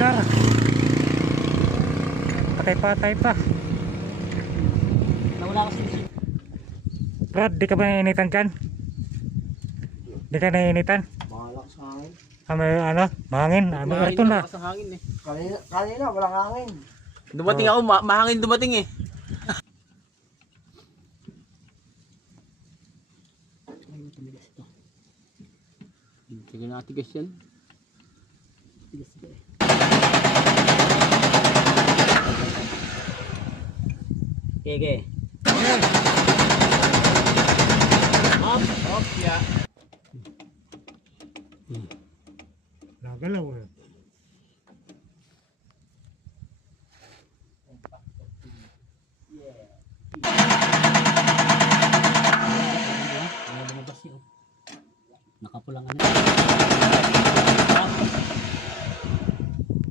paandar. Patay-patay pa. Nawala kasi. Brad, di ka ba nainitan dyan? Di ka nainitan? Malakas hangin. May ano, mahangin. May aircon na. Malakas ang hangin eh. Kanina walang hangin. Dumating ako, mahangin dumating eh. Sige na tigas yan. Tigas ba eh. Kege. Up, ya. Nagalaw eh. Nakapulang ano.